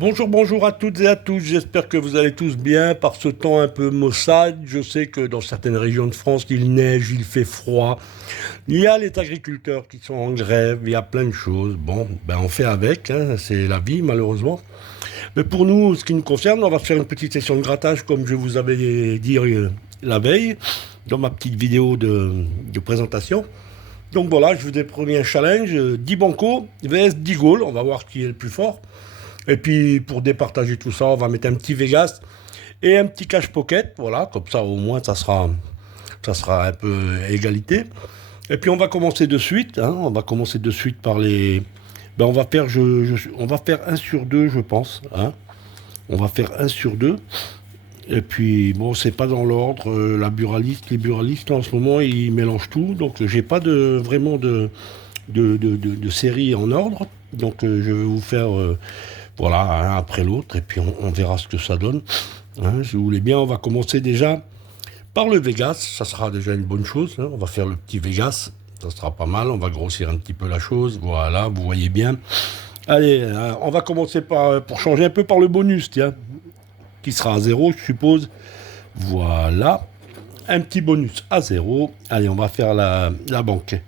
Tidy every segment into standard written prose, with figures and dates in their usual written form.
Bonjour, bonjour à toutes et à tous. J'espère que vous allez tous bien par ce temps un peu maussade. Je sais que dans certaines régions de France, il neige, il fait froid. Il y a les agriculteurs qui sont en grève, il y a plein de choses. Bon, ben on fait avec, hein, c'est la vie malheureusement. Mais pour nous, ce qui nous concerne, on va faire une petite session de grattage comme je vous avais dit la veille dans ma petite vidéo de présentation. Donc voilà, je vous ai promis un challenge, 10 bancos vs 10 goals. On va voir qui est le plus fort. Et puis pour départager tout ça, on va mettre un petit Vegas et un petit cash pocket. Voilà, comme ça au moins ça sera un peu égalité. Et puis on va commencer de suite. Hein, on va commencer de suite par les. Ben on va faire on va faire un sur 2 je pense. Hein. On va faire un sur 2. Et puis bon c'est pas dans l'ordre. Les buralistes en ce moment ils mélangent tout. Donc j'ai pas vraiment de série en ordre. Donc je vais vous faire voilà, un après l'autre, et puis on verra ce que ça donne. Hein, si vous voulez bien, on va commencer déjà par le Vegas, ça sera déjà une bonne chose. Hein. On va faire le petit Vegas, ça sera pas mal, on va grossir un petit peu la chose. Voilà, vous voyez bien. Allez, on va commencer pour changer un peu par le bonus, tiens, qui sera à 0, je suppose. Voilà, un petit bonus à 0. Allez, on va faire la banque.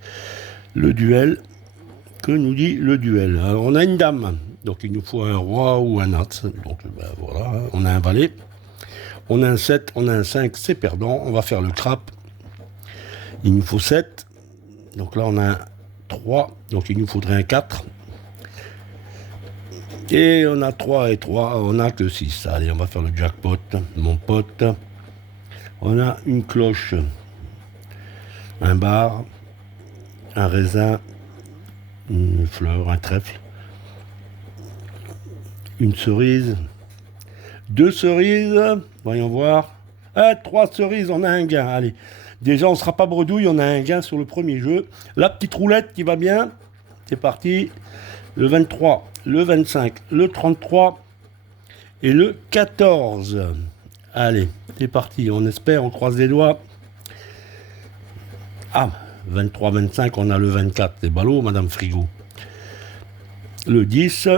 Le duel, que nous dit le duel? Alors, on a une dame, donc il nous faut un roi ou un as. Donc ben, voilà, on a un valet. On a un 7, on a un 5, c'est perdant. On va faire le crap. Il nous faut 7. Donc là, on a un 3, donc il nous faudrait un 4. Et on a 3 et 3, on a que 6. Allez, on va faire le jackpot, mon pote. On a une cloche, un bar, un raisin, une fleur, un trèfle, une cerise, 2 cerises, voyons voir. 3 cerises, on a un gain. Allez, déjà on ne sera pas bredouille, on a un gain sur le premier jeu. La petite roulette qui va bien, c'est parti. Le 23, le 25, le 33 et le 14. Allez, c'est parti, on espère, on croise les doigts. Ah, 23, 25, on a le 24, c'est ballot, Madame Frigo. Le 10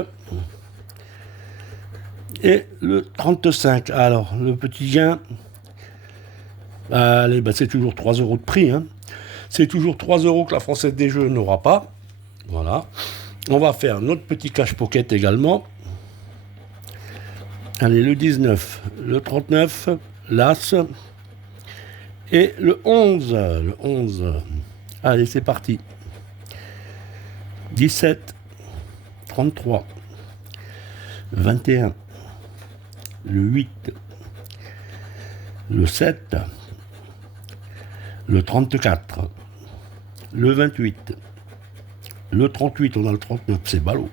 et le 35. Alors, le petit gain, allez, bah c'est toujours 3 euros de prix. Hein. C'est toujours 3 euros que la Française des Jeux n'aura pas. Voilà. On va faire notre petit cash pocket également. Allez, le 19, le 39, l'As et le 11. Le 11. Allez, c'est parti. 17, 33, 21, le 8, le 7, le 34, le 28, le 38, on a le 39, c'est ballot,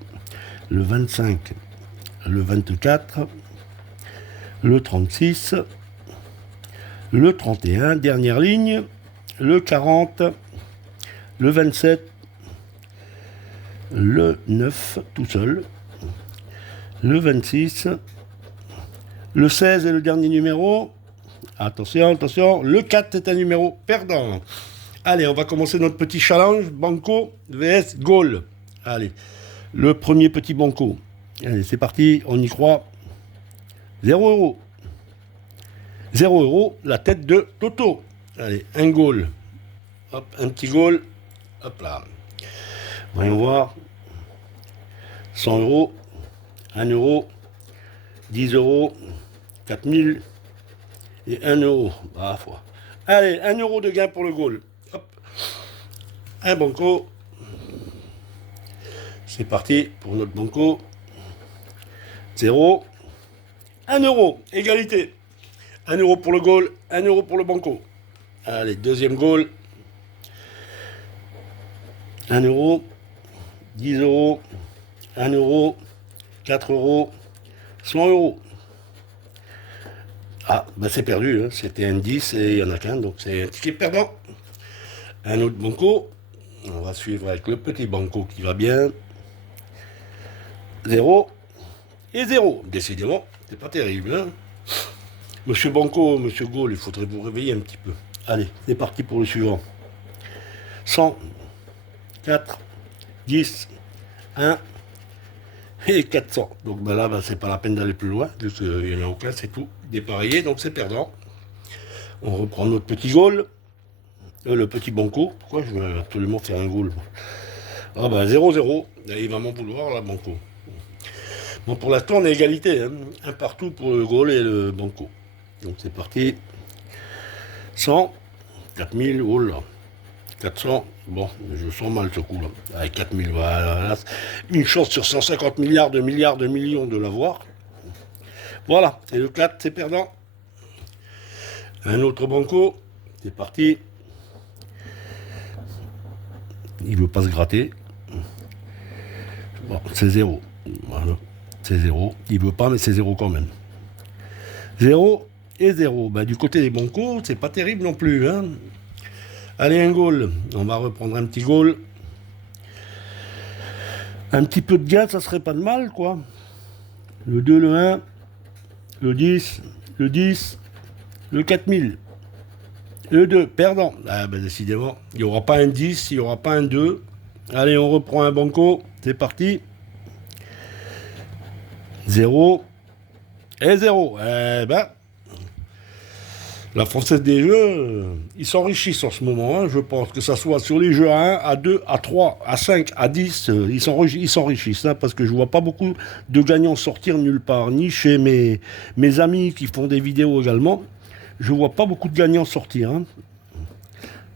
le 25, le 24, le 36, le 31, dernière ligne, le 40, le 27, le 9 tout seul, le 26, le 16 est le dernier numéro. Attention, attention, le 4 est un numéro perdant. Allez, on va commencer notre petit challenge. Banco vs Goal. Allez, le premier petit banco. Allez, c'est parti, on y croit. 0 euros. 0 euros, la tête de Toto. Allez, un goal. Hop, un petit goal. Hop là. Voyons voir. 100 euros. 1 euro. 10 euros. 4000. Et 1 euro. Bah, foi. Allez, 1 euro de gain pour le goal. Hop. Un banco. C'est parti pour notre banco. 0. 1 euro. Égalité. 1 euro pour le goal. 1 euro pour le banco. Allez, deuxième goal. 1 euro. 10 euros. 1 euro. 4 euros. 100 euros. Ah, bah c'est perdu, hein. C'était un 10 et il n'y en a qu'un, donc c'est un ticket perdant. Un autre banco, on va suivre avec le petit banco qui va bien. 0 et 0. Décidément, c'est pas terrible. Hein. Monsieur Banco, Monsieur Gaulle, il faudrait vous réveiller un petit peu. Allez, c'est parti pour le suivant. 100, 4, 10, 1 et 400. Donc ben là, ben, c'est pas la peine d'aller plus loin, puisqu'il y en a aucun, c'est tout dépareillé, donc c'est perdant. On reprend notre petit goal, le petit banco. Pourquoi je veux absolument faire un goal? Ah ben 0-0, il va m'en vouloir là, banco. Bon, pour l'instant, on est égalité, hein. Un partout pour le goal et le banco. Donc c'est parti. 100, 4000, oh là. 400, bon, je sens mal ce coup-là. Avec 4000, voilà. Une chance sur 150 milliards de millions de l'avoir. Voilà, et le 4, c'est perdant. Un autre banco, c'est parti. Il veut pas se gratter. Bon, c'est 0. Voilà, c'est 0. Il veut pas, mais c'est 0 quand même. 0 et 0. Ben, du côté des bancos, c'est pas terrible non plus, hein. Allez, un goal. On va reprendre un petit goal. Un petit peu de gain, ça serait pas de mal, quoi. Le 2, le 1, le 10, le 10, le 4000. Le 2, perdant. Ah ben décidément, il n'y aura pas un 10, il n'y aura pas un 2. Allez, on reprend un banco. C'est parti. 0 et 0. Eh ben, la Française des Jeux, ils s'enrichissent en ce moment, hein, je pense, que ça soit sur les jeux à 1, à 2, à 3, à 5, à 10, ils s'enrichissent, hein, parce que je vois pas beaucoup de gagnants sortir nulle part, ni chez mes amis qui font des vidéos également, je vois pas beaucoup de gagnants sortir. Hein.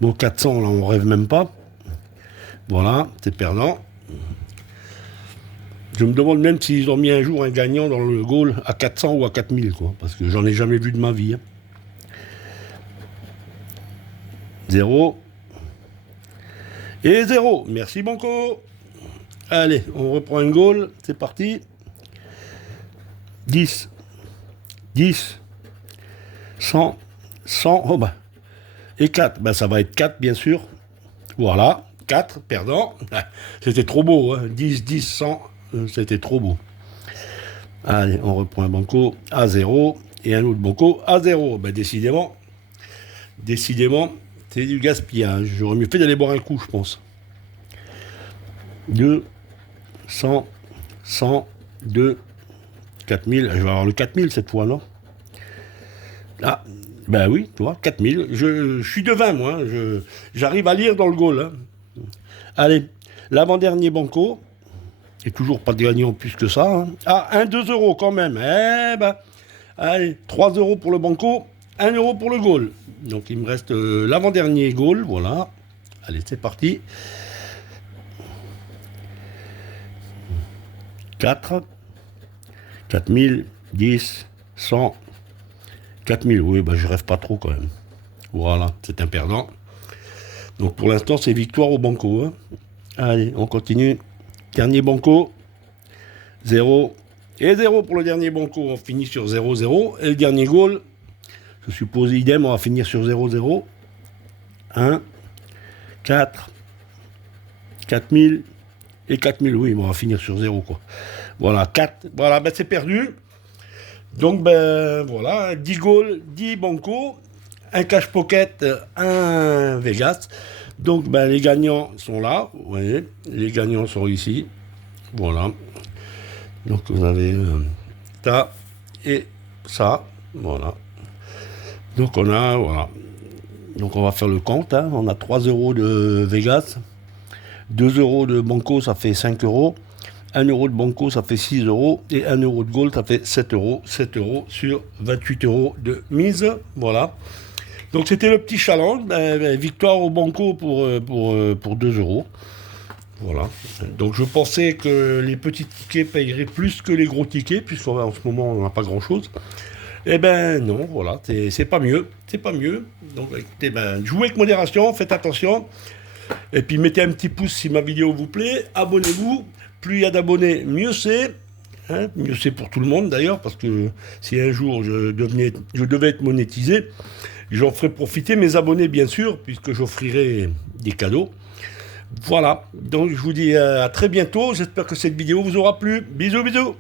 Bon, 400, là, on rêve même pas. Voilà, c'est perdant. Je me demande même s'ils ont mis un jour un gagnant dans le goal à 400 ou à 4000, quoi, parce que j'en ai jamais vu de ma vie. Hein. 0 et 0. Merci Banco. Allez, on reprend un goal. C'est parti. 10. 10. 100. 100. Oh bah. Et 4. Bah, ça va être 4, bien sûr. Voilà. 4, perdant. C'était trop beau. Hein. 10, 10, 100. C'était trop beau. Allez, on reprend un Banco à 0. Et un autre Banco à 0. Bah, décidément. C'est du gaspillage. J'aurais mieux fait d'aller boire un coup, je pense. 2, 100, 100, 2, 4000. Je vais avoir le 4000 cette fois, non? Ah, ben oui, tu vois, 4000. Je suis devin, moi. J'arrive à lire dans le goal. Hein. Allez, l'avant-dernier banco. Et toujours pas de gagnant plus que ça. Hein. Ah, 1, 2 euros quand même. Eh ben, allez, 3 euros pour le banco. 1 euro pour le goal. Donc il me reste l'avant-dernier goal, voilà. Allez, c'est parti. 4, 4000, 10, 100, 4000. Oui, ben je rêve pas trop quand même. Voilà, c'est un perdant. Donc pour l'instant, c'est victoire au banco. Hein. Allez, on continue. Dernier banco. 0 et 0 pour le dernier banco. On finit sur 0-0. Et le dernier goal. Je suppose idem, on va finir sur 0-0. 1, 4, 4000 et 4000. Oui, on va finir sur 0, quoi. Voilà, 4. Voilà, ben c'est perdu. Donc, ben voilà, 10 goals, 10 banco, un cash pocket, un Vegas. Donc, ben les gagnants sont là. Vous voyez, les gagnants sont ici. Voilà. Donc, vous avez ça et ça. Voilà. Donc on a, voilà. Donc on va faire le compte. Hein. On a 3 euros de Vegas, 2 euros de Banco, ça fait 5 euros. 1 euro de Banco, ça fait 6 euros. Et 1 euro de Gold, ça fait 7 euros. 7 euros sur 28 euros de mise. Voilà. Donc c'était le petit challenge. Victoire au Banco pour 2 euros. Voilà. Donc je pensais que les petits tickets payeraient plus que les gros tickets, puisqu'en ce moment on n'a pas grand-chose. Eh ben non, voilà, c'est pas mieux, c'est pas mieux. Donc écoutez, ben, jouez avec modération, faites attention. Et puis mettez un petit pouce si ma vidéo vous plaît, abonnez-vous. Plus il y a d'abonnés, mieux c'est. Hein, mieux c'est pour tout le monde d'ailleurs, parce que si un jour je devais être monétisé, j'en ferai profiter mes abonnés bien sûr, puisque j'offrirai des cadeaux. Voilà, donc je vous dis à très bientôt, j'espère que cette vidéo vous aura plu. Bisous, bisous.